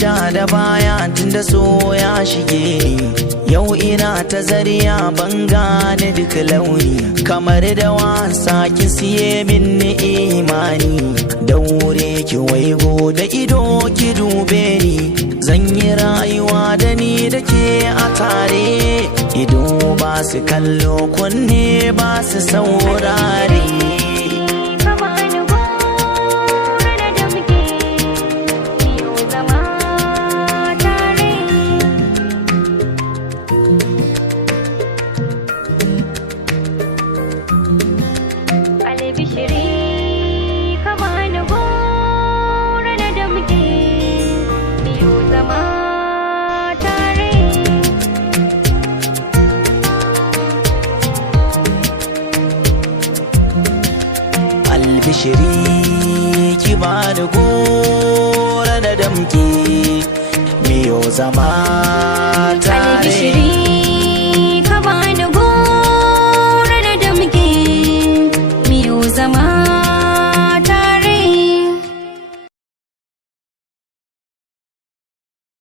ja da baya tunda so ya shige ni. Yau ina ta zariya ban gane duk launi, kamar da wasa ki siye min ni imani. Daure ki waigo da ido ki dube ni, zan yi rayuwa da ni da ke a tare. Ido ba su kallo, kunne ba su saurare. Albishiri ki bani gora da damke, miyo zama